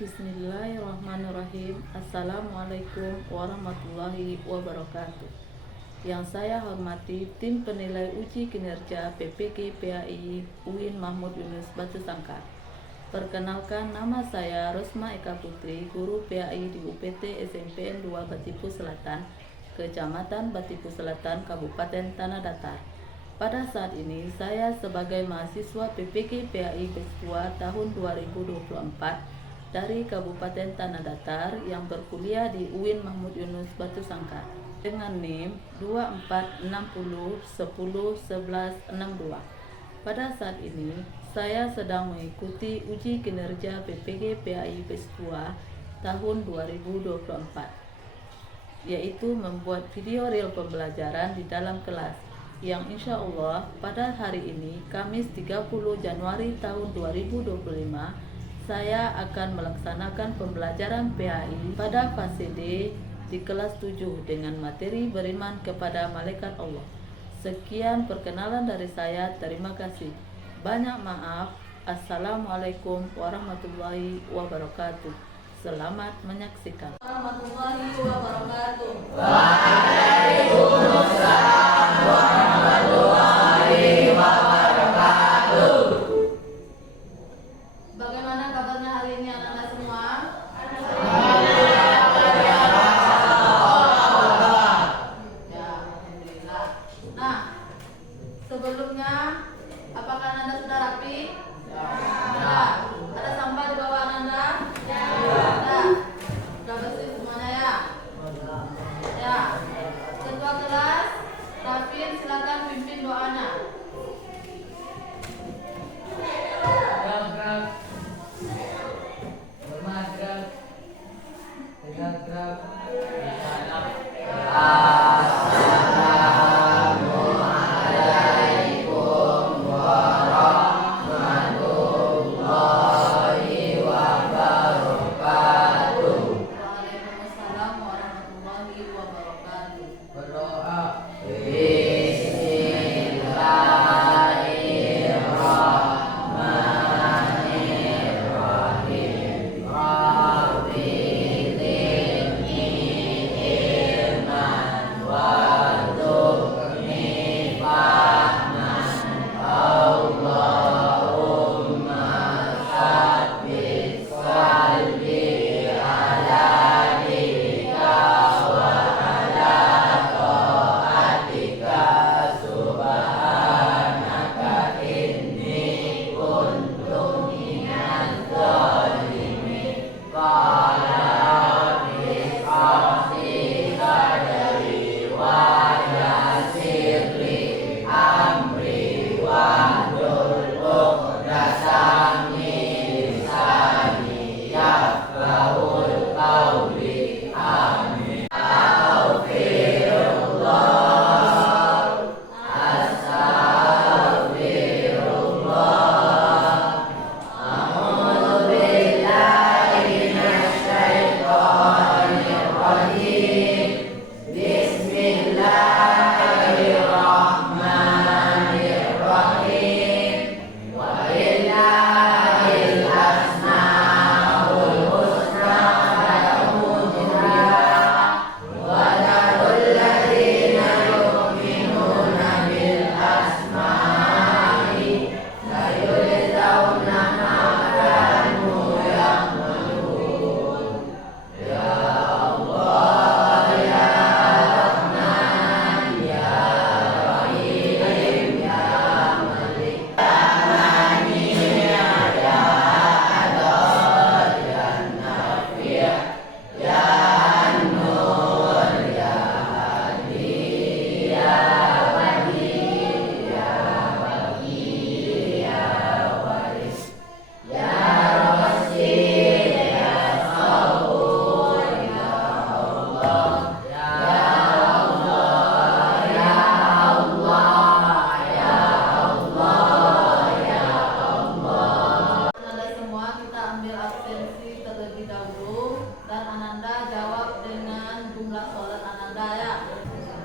Bismillahirrahmanirrahim. Assalamualaikum warahmatullahi wabarakatuh. Yang saya hormati tim penilai uji kinerja PPG PAI UIN Mahmud Yunus Batu Sangkar. Perkenalkan, nama saya Rosma Eka Putri, guru PAI di UPT SMPN 2 Batipu Selatan, Kecamatan Batipu Selatan, Kabupaten Tanah Datar. Pada saat ini, saya sebagai mahasiswa PPG PAI Bestua tahun 2024 dari Kabupaten Tanah Datar yang berkuliah di UIN Mahmud Yunus Batu Sangkar dengan NIM 2460101162. Pada saat ini, saya sedang mengikuti uji kinerja PPG PAI Bestua tahun 2024, yaitu membuat video reel pembelajaran di dalam kelas yang insya Allah pada hari ini, Kamis 30 Januari tahun 2025, saya akan melaksanakan pembelajaran PAI pada fase D di kelas 7 dengan materi beriman kepada malaikat Allah. Sekian perkenalan dari saya, terima kasih. Banyak maaf. Assalamualaikum warahmatullahi wabarakatuh. Selamat menyaksikan. Warahmatullahi wabarakatuh. Waalaikumsalam warahmatullahi wabarakatuh. Bagaimana kabarnya hari ini anak-anak semua? Ya, alhamdulillah. Nah, sebelumnya apakah Anda sudah rapi? Ya. Ada sampah di bawah Anda? Ya. Ada. Sudah bersih semuanya ya? Ya. Ketua kelas, Rafin, silakan pimpin doanya.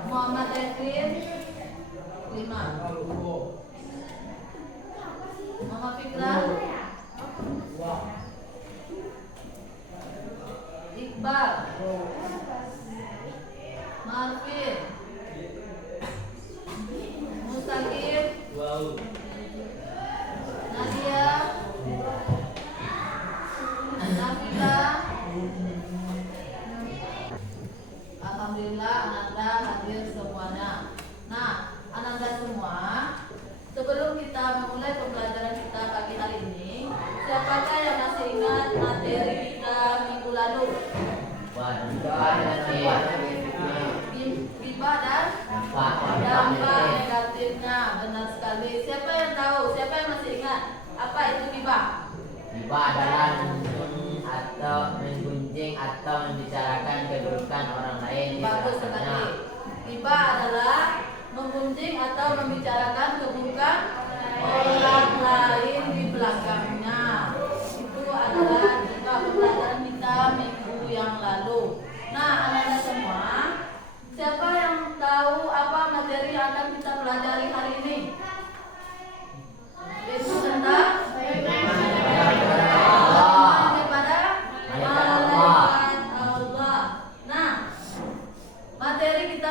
Muhammad Edwin 5. Mama Fikra Nadia, Nabila. Alhamdulillah Ananda hadir semuanya. Nah, Ananda semua, sebelum kita memulai pembelajaran kita pagi hari ini, siapakah yang masih ingat materi kita minggu lalu? Gibah dan dampak negatifnya, benar sekali. Siapa yang tahu? Siapa yang masih ingat apa itu gibah? Gibah adalah atau menggunjing atau membicarakan keburukan orang lain. Bagus sekali. Gibah adalah menggunjing atau membicarakan keburukan orang lain di belakangnya. Itu adalah gibah, pembelajaran kita minggu yang lalu. Nah, anak-anak semua, siapa yang tahu apa materi yang akan kita pelajari hari ini? Itu tentang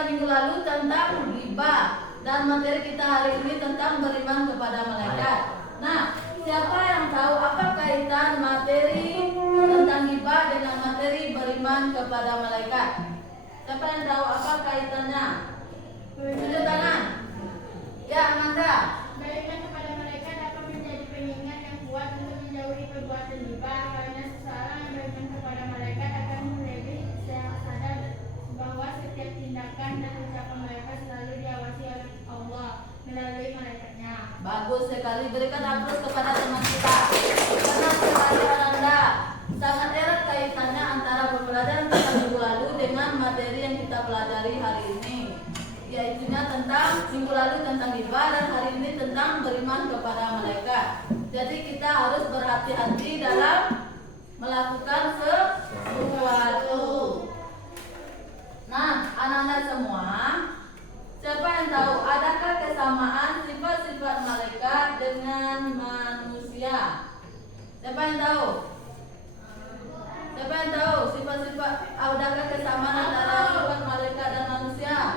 minggu lalu tentang gibah dan materi kita hari ini tentang beriman kepada malaikat. Nah, siapa yang tahu apa kaitan materi tentang gibah dengan materi beriman kepada malaikat? Siapa yang tahu apa kaitannya? Tunjuk tangan. Ya, Amanda. Beriman kepada malaikat dapat menjadi pengingat yang kuat untuk menjauhi perbuatan gibah, karena seseorang yang beriman kepada malaikat akan lebih sadar bahwa setiap tindakan dan ucapan mereka selalu diawasi oleh Allah melalui malaikatnya. Bagus sekali, berikan aplaus kepada teman kita. Benar sekali Ananda. Sangat erat kaitannya antara pembelajaran kita minggu lalu dengan materi yang kita pelajari hari ini. Yaitunya tentang minggu lalu tentang gibah dan hari ini tentang beriman kepada malaikat. Jadi kita harus berhati-hati dalam melakukan sesuatu. Nah, anak-anak semua, siapa yang tahu adakah kesamaan sifat-sifat malaikat dengan manusia? Siapa yang tahu? Siapa yang tahu sifat-sifat adakah kesamaan antara sifat malaikat dan manusia?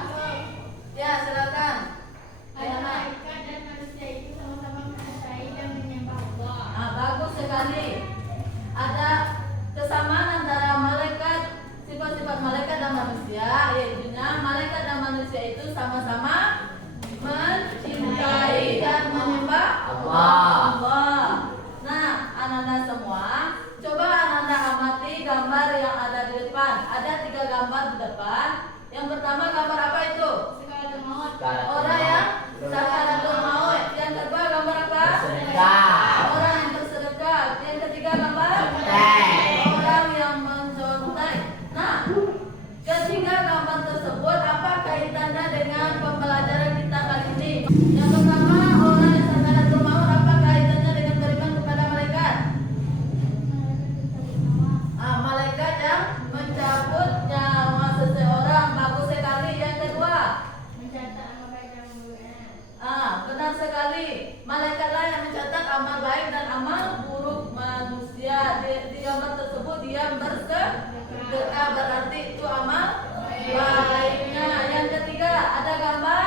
Ya, silakan. Malaikat dan manusia itu sama-sama mencintai dan menyembah Allah. Nah, bagus sekali. Ada kesamaan antara malaikat, sifat-sifat malaikat dan manusia, yaitu malaikat dan manusia itu sama-sama mencintai dan menyembah Allah. Nah, anak-anak semua, coba anak-anak amati gambar yang ada di depan. Ada 3 gambar di depan. Yang pertama gambar apa itu? Sekalian maut. Orang yang sakaratul maut. Yang kedua gambar apa? Bersedekah. Orang yang bersedekah. Yang ketiga gambar? Orang yang mencontek. Nah, ketiga gambar tersebut apa kaitannya dengan pembelajaran kita kali ini? Yang pertama, orang yang sakaratul maut, apa kaitannya dengan beriman kepada malaikat? Malaikat yang mencabut nyawa seseorang. Bagus sekali. Yang kedua, Mencatat amal baik dan buruknya. benar sekali. Malaikatlah yang mencatat amal baik dan amal buruk manusia. Di gambar tersebut dia bersedekah, berarti itu amal baiknya. Yang ketiga, ada gambar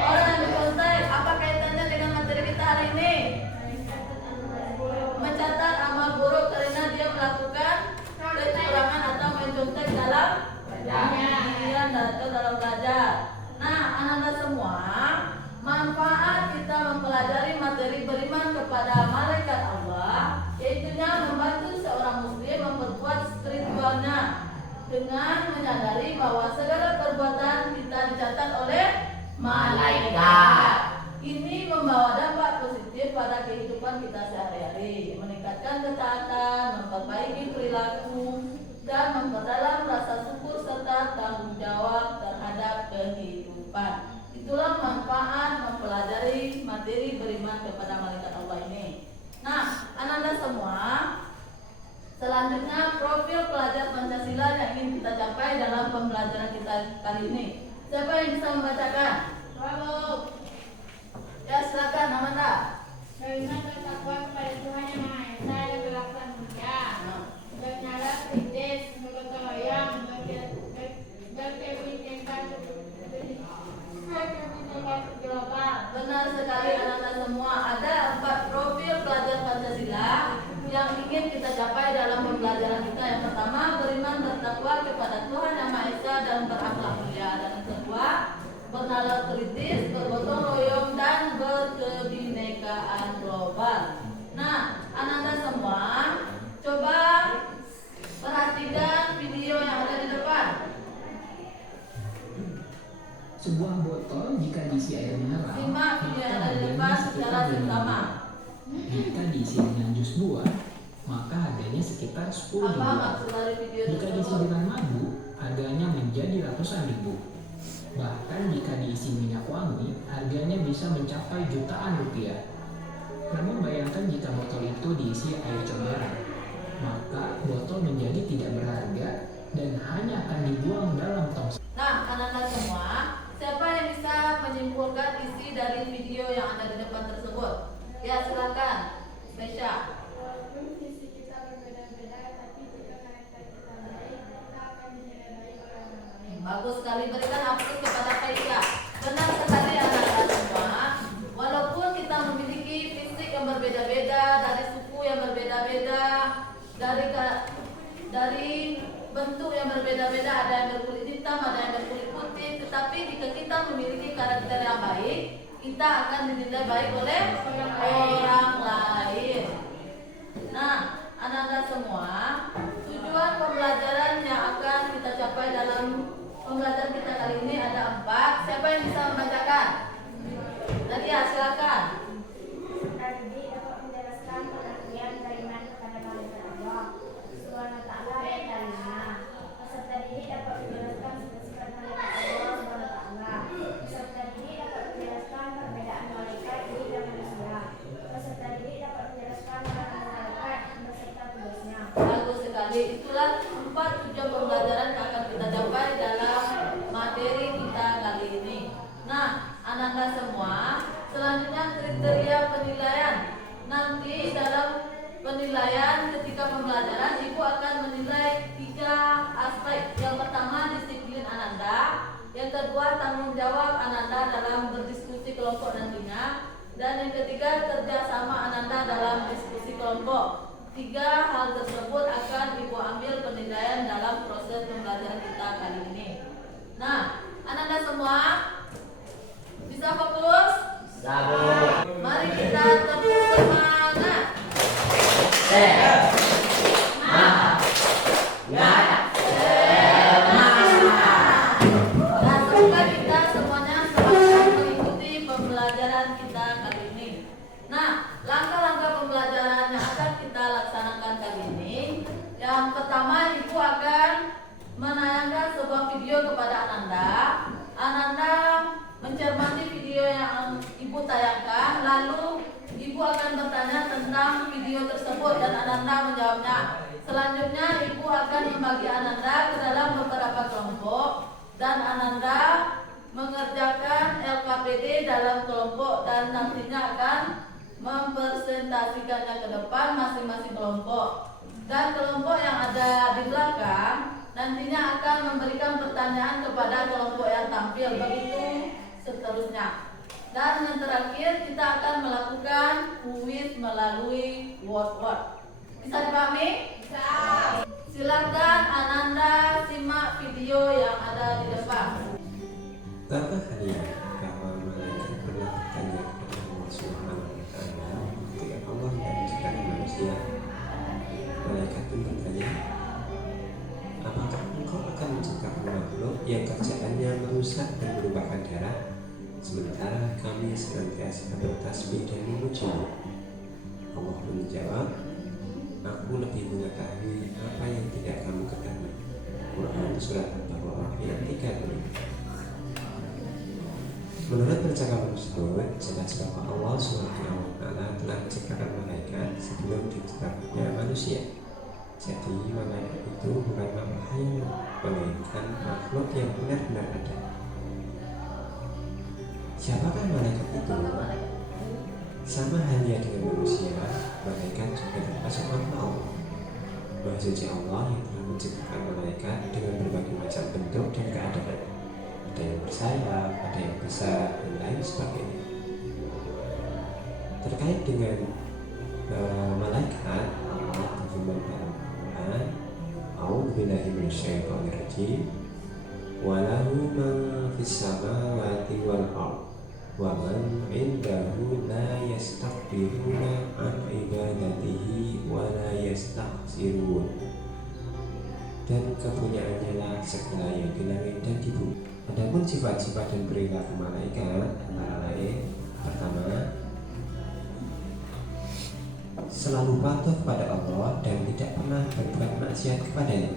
orang yang mencontek. Apa kaitannya dengan materi kita hari ini? Mencatat amal buruk karena dia melakukan kecurangan atau mencontek dalam ujian atau dalam belajar. Nah, anak-anak semua, manfaat kita mempelajari materi beriman kepada malaikat Allah, yaitunya membantu seorang muslim memperkuat spiritualnya dengan menyadari bahwa segala perbuatan kita dicatat oleh malaikat. Ini membawa dampak positif pada kehidupan kita sehari-hari, meningkatkan ketaatan, memperbaiki perilaku, dan memperdalam rasa syukur serta tanggung jawab terhadap kehidupan. Itulah manfaat mempelajari materi beriman kepada malaikat Allah ini. Nah, anak-anak semua, selanjutnya profil pelajar Pancasila yang ingin kita capai dalam pembelajaran kita kali ini. Siapa yang bisa membacakan? Ya, silakan Amanda. Beriman bertakwa kepada Tuhan Yang Maha Esa dan berlakuan mulia. Bernyala kritis, bergotong royong, berkebinekaan global. Benar sekali anak-anak semua, ada 4 profil pelajar Pancasila yang ingin kita capai dalam pembelajaran kita. Yang pertama, beriman bertakwa kepada Tuhan Yang Maha Esa dan berakhlak mulia. Dan yang kedua, bernalar kritis, bergotong royong, dan berkebinekaan global. Nah, anak-anak semua, coba perhatikan video yang ada di depan. Sebuah botol jika diisi air mineral, Simak video yang ada di harganya depan sekitar secara seksama. 5.000. Jika diisi dengan jus buah, maka harganya sekitar 10.000. Apa maksud dari video Jika diisi tersebut? dengan madu, harganya menjadi ratusan ribu. Bahkan jika diisi minyak wangi, harganya bisa mencapai jutaan rupiah. Namun bayangkan jika botol itu diisi air comberan, maka botol menjadi tidak berharga dan hanya akan dibuang dalam tong. Nah, anak-anak semua, siapa yang bisa menyimpulkan isi dari video yang ada di depan tersebut? Ya, silakan. Mesya. Walaupun visi kita berbeda-beda, tapi jika karakter kita baik, kita akan dinilai baik oleh orang lain. Bagus sekali, berikan aplaus kepada Kaisya. Benar sekali anak-anak semua. Walaupun kita memiliki fisik yang berbeda-beda, dari suku yang berbeda-beda, dari bentuk yang berbeda-beda, ada yang berkulit hitam, ada yang berkulit putih, tetapi jika kita memiliki karakter yang baik, kita akan dinilai baik oleh orang lain. Nah, anak-anak semua, tujuan pembelajaran yang akan kita capai dalam pembelajaran kita kali ini ada 4. Siapa yang bisa membacakan? Nadia, silakan. Tadi dapat menjelaskan pengertian beriman kepada malaikat Allah Subhanahu wa taala ayat 5. Peserta didik dapat menjelaskan sifat malaikat Allah Subhanahu wa taala. Peserta didik dapat menjelaskan perbedaan malaikat dan manusia. Peserta didik dapat menjelaskan peran malaikat beserta tugasnya. Bagus sekali. Itulah 4 tujuan pembelajaran yang akan kita capai dalam materi kita kali ini. Nah, anak-anak semua, selanjutnya kriteria penilaian. Nanti dalam penilaian ketika pembelajaran, Ibu akan menilai 3 aspek. Yang pertama, disiplin Ananda. Yang kedua, tanggung jawab Ananda dalam berdiskusi kelompok nantinya. Dan yang ketiga, kerjasama Ananda dalam diskusi kelompok. 3 hal tersebut akan Ibu ambil penilaian dalam proses pembelajaran kita kali ini. Nah, anak-anak semua bisa fokus? Sabun. Mari kita tepuk semangat. Nah, semoga kita semuanya semangat mengikuti pembelajaran kita kali ini. Nah, langkah-langkah pembelajaran yang akan kita laksanakan kali ini, yang pertama, Ibu akan menayangkan sebuah video kepada Ananda. Ananda mencermati video yang Ibu tayangkan, lalu Ibu akan bertanya tentang video tersebut dan Ananda menjawabnya. Selanjutnya, Ibu akan membagi Ananda ke dalam beberapa kelompok dan Ananda mengerjakan LKPD dalam kelompok dan nantinya akan mempresentasikannya ke depan masing-masing kelompok. Dan kelompok yang ada di belakang nantinya akan memberikan pertanyaan kepada kelompok yang tampil, begitu seterusnya. Dan yang terakhir, kita akan melakukan kuis melalui word-word. Bisa dipahami? Bisa. Silakan Ananda simak video yang ada di depan. Tahukah kalian bahwa malaikat pernah bertanya kepada Allah Subhanahu wa taala ketika Allah hendak menciptakan manusia? Malaikat pun bertanya, apakah engkau akan menciptakan makhluk yang kerjaannya merusak dan menumpahkan darah, sementara kami senantiasa bertasbih dan memujimu? Allah pun menjawab, aku lebih mengetahui apa yang tidak kamu ketahui. Quran Surat Al-Baqarah ayat 35. Menurut percakapan tersebut, jelas bahwa Allah Subhanahu wa taala telah menciptakan malaikat sebelum diciptakannya manusia. Jadi malaikat itu bukan makhluk hayal, melainkan makhluk yang benar-benar ada. Siapakah malaikat itu? Sama halnya dengan manusia, malaikat juga termasuk makhluk Allah. Maha Suci Allah yang telah menciptakan malaikat dengan berbagai macam bentuk dan keadaan. Ada yang bersayap, ada yang besar, dan lain sebagainya. Terkait dengan malaikat, Allah berfirman dalam Al-Quran, A'udzubillahi minasyaitonirrajim, walahu ma fis samawati wal ardh wa man indahu la yastakbiruna an ibadatihi wa la yastaghfirun. Dan kepunyaannya lah segala yang di langit dan di bumi. Adapun sifat-sifat dan perilaku malaikat antara lain, pertama, selalu patuh kepada Allah dan tidak pernah berbuat maksiat kepadanya.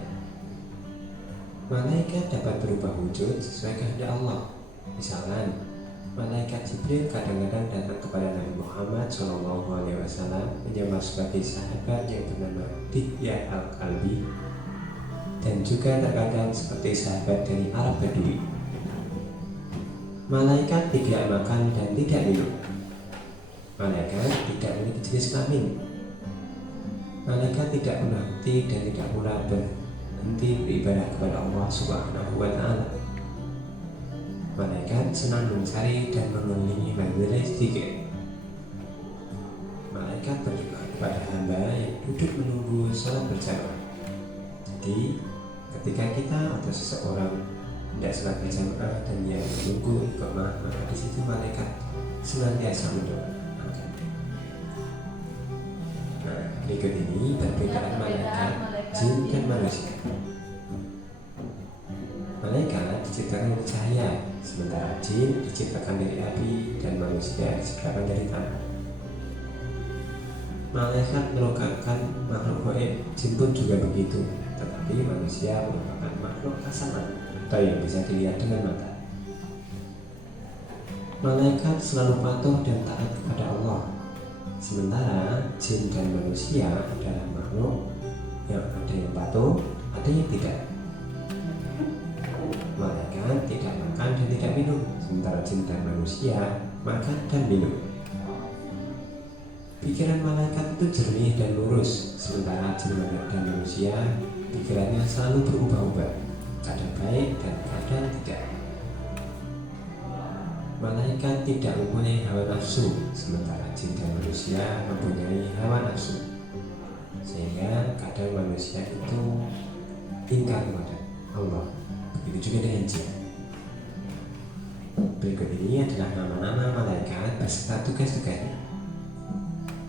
Malaikat dapat berubah wujud sesuai kehendak Allah. Misalkan, malaikat Jibril kadang-kadang datang kepada Nabi Muhammad SAW menyamar sebagai sahabat yang bernama Dihya al-Kalbi, dan juga terkadang seperti sahabat dari Arab Badui. Malaikat tidak makan dan tidak minum. Malaikat tidak memiliki jenis kelamin. Malaikat tidak berhenti dan tidak pula berhenti beribadah kepada Allah Subhanahu wa Ta'ala. Malaikat senang mencari dan mengelilingi majelis zikir. Malaikat berdoa kepada hamba yang duduk menunggu salat berjamaah. Jadi, ketika kita atau seseorang tidak salat berjamaah dan dia menunggu iqamah, maka di situ malaikat senantiasa mendoa. Nah, berikut ini perbedaan malaikat, jin dan manusia. Malaikat diciptakan dari cahaya, sementara jin diciptakan dari api dan manusia diciptakan dari tanah. Malaikat merupakan makhluk gaib, jin pun juga begitu. Tetapi manusia merupakan makhluk kasat atau yang bisa dilihat dengan mata. Malaikat selalu patuh dan taat kepada Allah, sementara jin dan manusia adalah makhluk yang ada yang patuh, ada yang tidak. Malaikat tidak makan dan tidak minum, sementara jin dan manusia makan dan minum. Pikiran malaikat itu jernih dan lurus, sementara jin dan manusia pikirannya selalu berubah-ubah, kadang baik dan kadang tidak. Malaikat tidak mempunyai hawa nafsu, sementara jin dan manusia mempunyai hawa nafsu, sehingga kadang manusia itu ingkar kepada Allah. Begitu juga dengan jin. Berikut ini adalah nama-nama malaikat beserta tugas-tugasnya.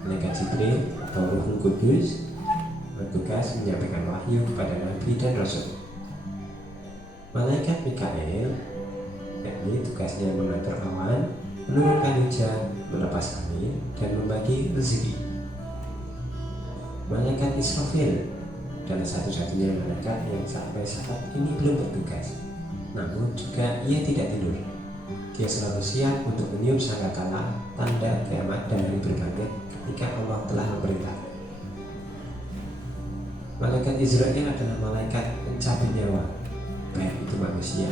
Malaikat Jibril atau Ruhul Kudus bertugas menyampaikan wahyu kepada Nabi dan Rasul. Malaikat Mikael, yakni tugasnya mengatur awan, menurunkan hujan, melepas angin, dan membagi rezeki. Malaikat Israfil adalah satu-satunya malaikat yang sampai saat ini belum bertugas. Namun juga ia tidak tidur. Dia selalu siap untuk meniup sangkakala, tanda kiamat dan hari berbangkit ketika Allah telah memerintahkan. Malaikat Israel adalah malaikat pencabut nyawa, baik itu manusia,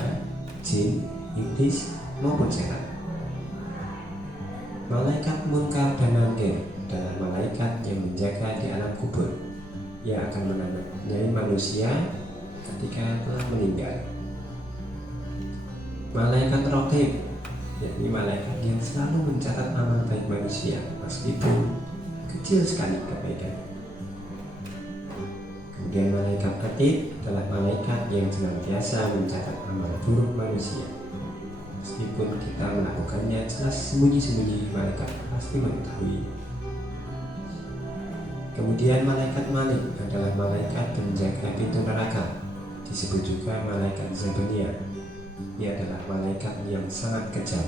jin, iblis maupun setan. Malaikat Munkar dan Nakir adalah malaikat yang menjaga di alam kubur. Ia akan menanyai manusia ketika telah meninggal. Malaikat Raqib, yakni malaikat yang selalu mencatat amal baik manusia meskipun kecil sekali kebaikan. Kemudian malaikat Atid adalah malaikat yang senantiasa mencatat amal buruk manusia. Meskipun kita melakukannya jelas sembunyi-sembunyi, malaikat pasti mengetahui. Kemudian malaikat Malik adalah malaikat penjaga pintu neraka, disebut juga malaikat Zabaniya. Ia adalah malaikat yang sangat kejam.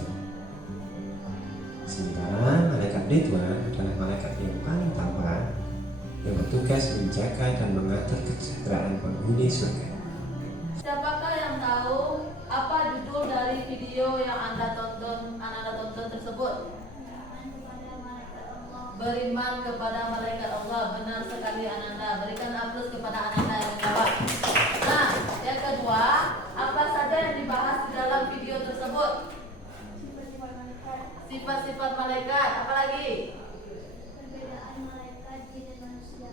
Sementara malaikat Ridwan adalah malaikat yang paling tampan, yang bertugas menjaga dan mengatur kesejahteraan penghuni surga. Siapakah yang tahu apa judul dari video yang Anda tonton tersebut? Beriman kepada malaikat Allah. Benar sekali Ananda. Berikan aplaus kepada Ananda yang menjawab. Nah, yang kedua, apa saja yang dibahas di dalam video tersebut? Sifat-sifat malaikat. Apa lagi?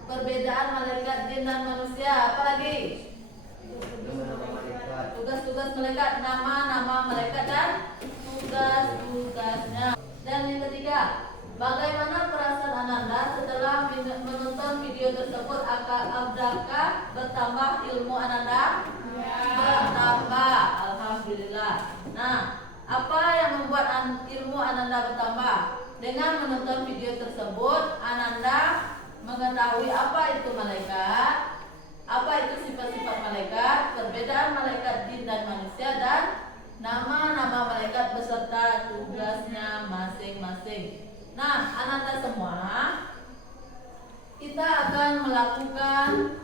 Perbedaan malaikat jin dan manusia. Apa lagi? Tugas-tugas malaikat, nama-nama malaikat dan tugas-tugasnya. Dan yang ketiga, Bagaimana perasaan Ananda setelah menonton video tersebut? Apakah bertambah ilmu Ananda? Bertambah, alhamdulillah. Nah, apa yang membuat ilmu Ananda bertambah? Dengan menonton video tersebut, Ananda mengetahui apa itu malaikat, apa itu sifat-sifat malaikat, perbedaan malaikat jin dan manusia, dan nama-nama malaikat beserta tugasnya masing-masing. Nah, Ananda semua, kita akan melakukan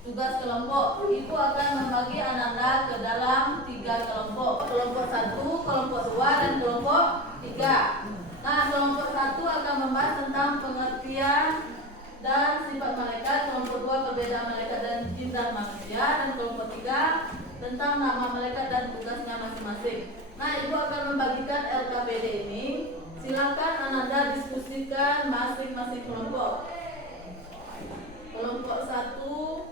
tugas kelompok. Ibu akan membagi Ananda ke dalam 3 kelompok. Kelompok 1, kelompok 2, dan kelompok 3. Nah, kelompok 1 akan membahas tentang pengertian dan sifat malaikat. Kelompok 2 perbedaan malaikat dan jin dan manusia. Dan kelompok 3 tentang nama malaikat dan tugasnya masing-masing. Nah, ibu akan membagikan LKPD ini. Silakan Ananda diskusikan masing-masing kelompok. Kelompok 1,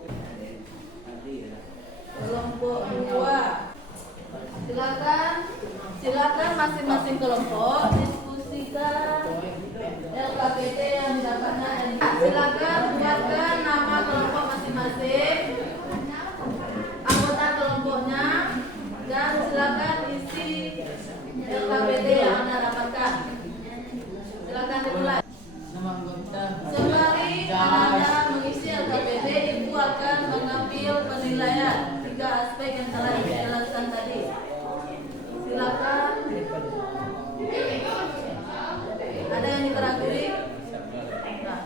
kelompok 2. Silakan masing-masing kelompok diskusikan LKPD yang didapatnya. Silakan buatkan nama kelompok masing-masing, anggota kelompoknya, dan silakan isi LKPD yang Anda dapatkan. Silakan dimulai. Sembari Ananda mengisi LKPD, ibu akan mengambil penilaian 3 aspek yang telah dijelaskan tadi. Silakan. Ada yang diterangkan? Nah.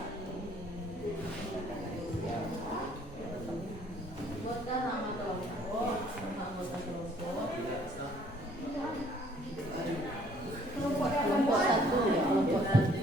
Buatkan nama kelompok, nama anggota kelompok. Kelompok 1 ya, kelompok 1.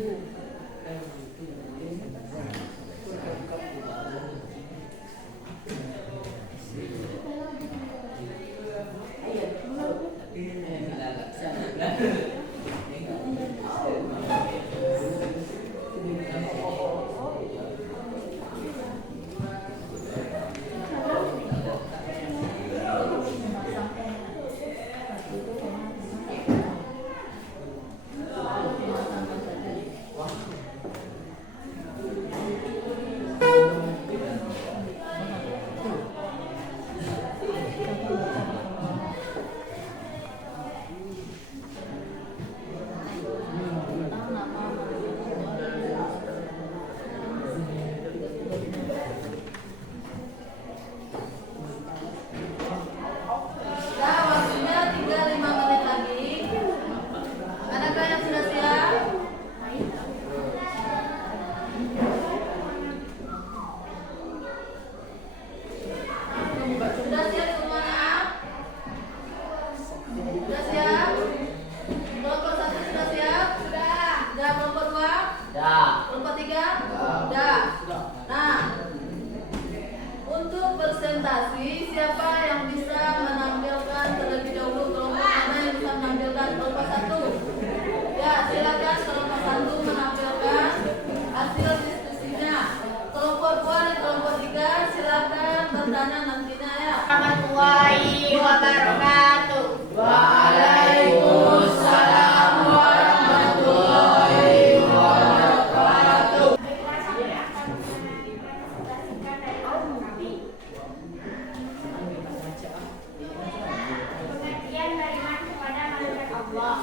Siapa yang bisa menampilkan terlebih dahulu kelompok mana yang bisa menampilkan kelompok 1? Ya, silakan kelompok 1 menampilkan hasil diskusinya. Kelompok 2 dan kelompok 3 silakan bertanya nantinya ya. Warahmatullahi wabarakatuh. Waalaikumsalam warahmatullahi wabarakatuh. Baiklah, saya akan menpresentasikan dari kelompok kami. Pengertian beriman kepada malaikat Allah,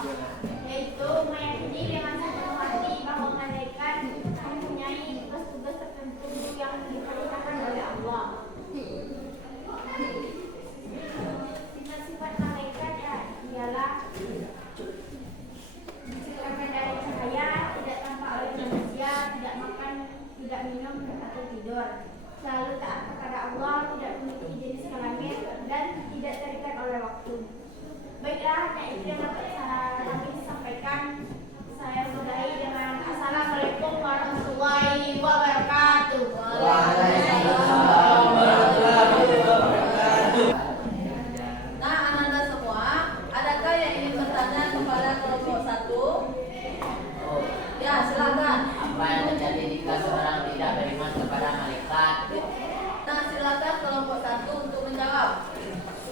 yaitu meyakini dengan sepenuh hati bahwa malaikat mempunyai tugas-tugas tertentu yang diperintahkan oleh Allah. Sifat-sifat malaikat ialah menciptakan dari cahaya, tidak tampak oleh manusia, tidak makan, tidak minum atau tidur, selalu taat kepada Allah, tidak memiliki jenis kelamin, dan tidak terikat oleh waktu. Baiklah, hanya itu yang dapat kami sampaikan. Saya sudahi dengan Assalamualaikum warahmatullahi wabarakatuh. Waalaikumsalam warahmatullahi wabarakatuh. Nah, Ananda semua, adakah yang ingin bertanya kepada kelompok 1? Ya, silakan. Apa yang terjadi jika seorang tidak beriman kepada malaikat? Nah, silakan kelompok 1 untuk menjawab.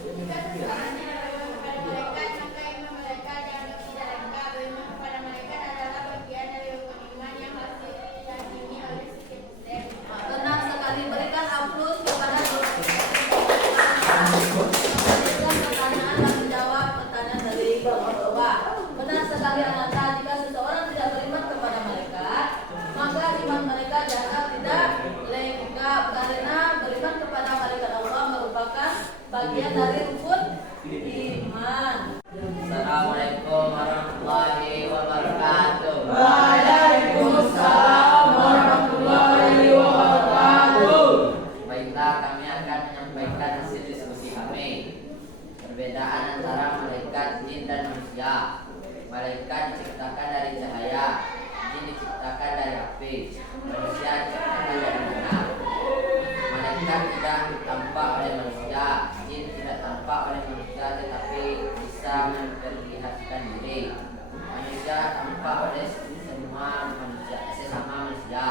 Jika seseorang tidak beriman kepada malaikat, maka iman malaikat yang tidak lengkap. Beriman kepada malaikat adalah bagian dari rukun dari rukun iman. Assalamualaikum warahmatullahi wabarakatuh. Waalaikumsalam warahmatullahi wabarakatuh. Baiklah, kami akan menyampaikan hasil diskusi kami. Perbedaan antara malaikat, jin dan manusia. Malaikat diciptakan dari cahaya, jin diciptakan dari api, manusia diciptakan dari tanah. Malaikat tidak tampak oleh manusia, jin tidak tampak oleh manusia tetapi bisa memperlihatkan diri. Manusia tampak oleh sesama manusia.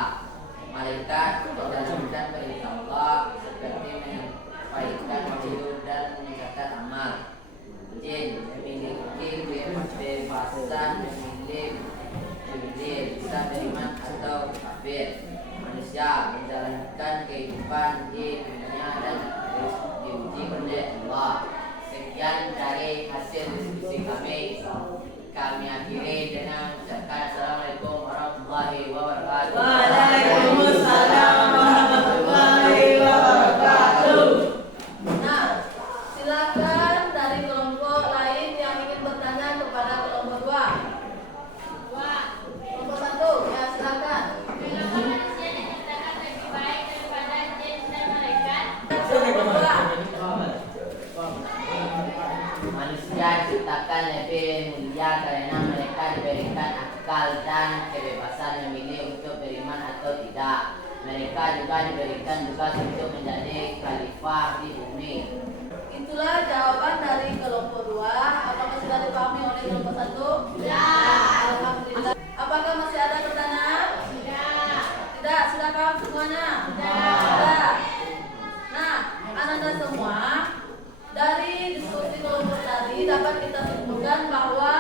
Malaikat menjalankan perintah Allah seperti menyampaikan wahyu dan mencatat amal. Jin memiliki kebebasan memilih bisa beriman atau kafir. Manusia menjalankan kehidupan di dunia dan diuji oleh Allah. Sekian dari hasil diskusi kami. Kami akhiri dengan mengucapkan Assalamualaikum warahmatullahi wabarakatuh. Waalaikumsalam warahmatullahi wabarakatuh. Nah, silakan dari kelompok lain yang ingin bertanya kepada kelompok 2. Kelompok 1, ya silakan. Mengapa manusia diciptakan lebih baik daripada jin dan malaikat? Kelompok 2. Manusia diciptakan lebih mulia karena mereka diberikan akal dan kebebasan memilih untuk beriman atau tidak. Mereka juga diberikan tugas untuk menjadi khalifah di bumi. Itulah jawaban dari kelompok 2. Apakah sudah dipahami oleh kelompok 1? Ya. Alhamdulillah. Apakah masih ada pertanyaan? Tidak, sudah paham semuanya? Sudah. Nah, anak-anak semua, dari diskusi kelompok tadi dapat kita simpulkan bahwa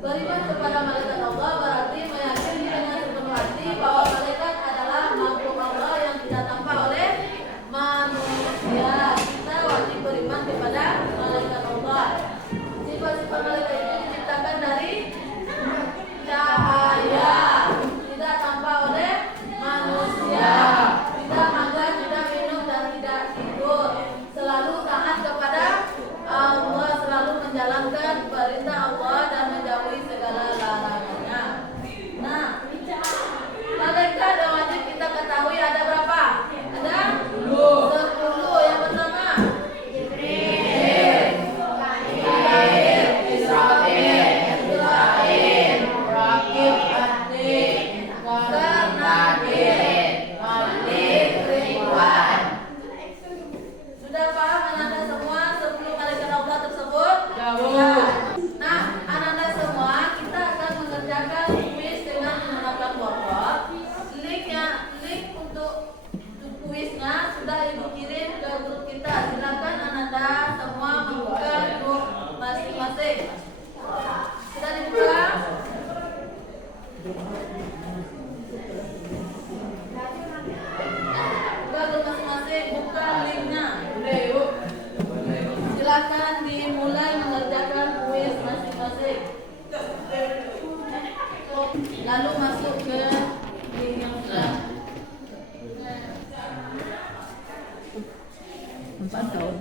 beriman kepada malaikat Allah berarti meyakini dengan sepenuh hati bahwa malaikat adalah makhluk Allah yang tidak tampak oleh manusia. Kita wajib beriman kepada malaikat Allah. Sifat-sifat malaikat itu diciptakan dari cahaya, tidak tampak oleh manusia, tidak makan, tidak minum, dan tidak tidur. Selalu taat kepada Allah, selalu menjalankan perintah Allah dan menjauhi segala larangannya. Nah, malaikat yang wajib kita ketahui ada berapa? Ada 10. Yang pertama Jibril, Israfil, Rakib, Atid, Karnabil, Malik, Ridwan. Sudah paham anak-anak semua 10 malaikat Allah tersebut? Ya. Nah, anak-anak semua, kita akan mengerjakan kuis dengan menggunakan Word. Link untuk kuisnya sudah Ibu kirim ke grup kita. Silakan anak-anak semua membuka grup masing-masing. Sudah dibuka? Buka grup masing-masing, buka linknya. Silakan dimulai mengerjakan kuis masing-masing. Lalu masuk ke link yang sudah. 4 tahun.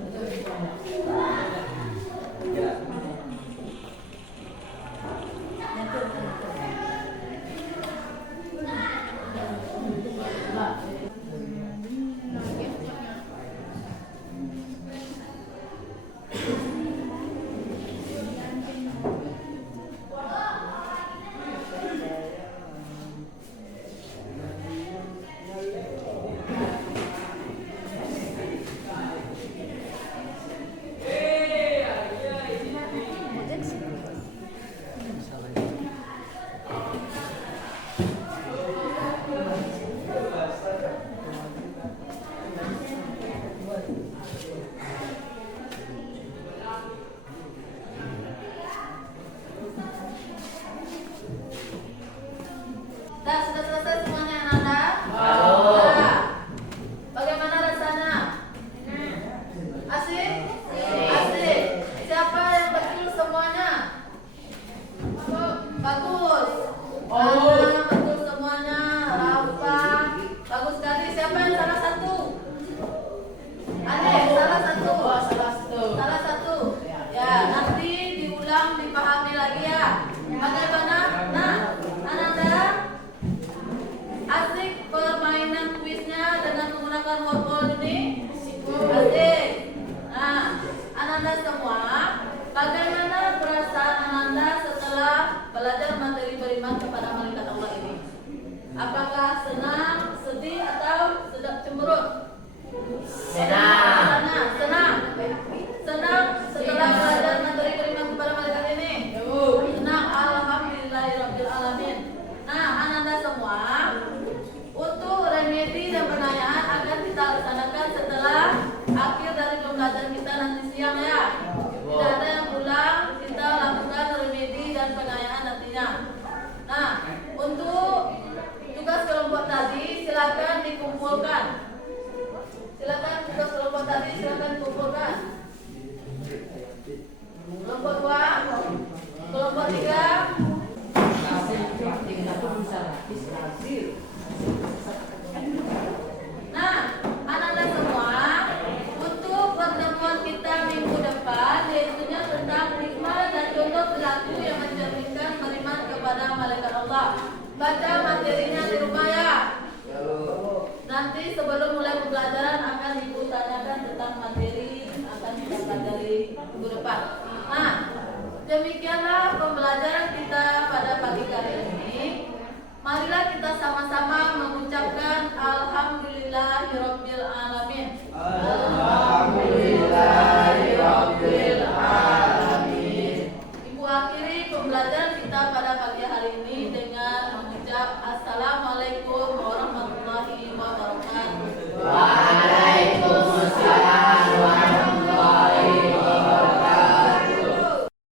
Sudah selesai semuanya anak-anak? Sudah. Bagaimana rasanya? Asik? Asik. Siapa yang betul semuanya? Bagus. Betul semuanya. Rafa. Bagus sekali. Siapa yang salah satu? Adek, salah satu. silakan dikumpulkan. Silakan tugas kelompok tadi silakan kumpulkan. Kelompok 2, kelompok 3. Nah, anak-anak semua, untuk pertemuan kita minggu depan yaitunya tentang hikmah dan contoh perilaku yang mencerminkan beriman kepada malaikat Allah. Baca materinya di rumah ya. Nanti sebelum mulai pembelajaran akan ibu tanyakan tentang materi yang akan kita pelajari minggu depan. Nah, demikianlah pembelajaran kita pada pagi kali ini. Marilah kita sama-sama mengucapkan Alhamdulillahirabbil alamin.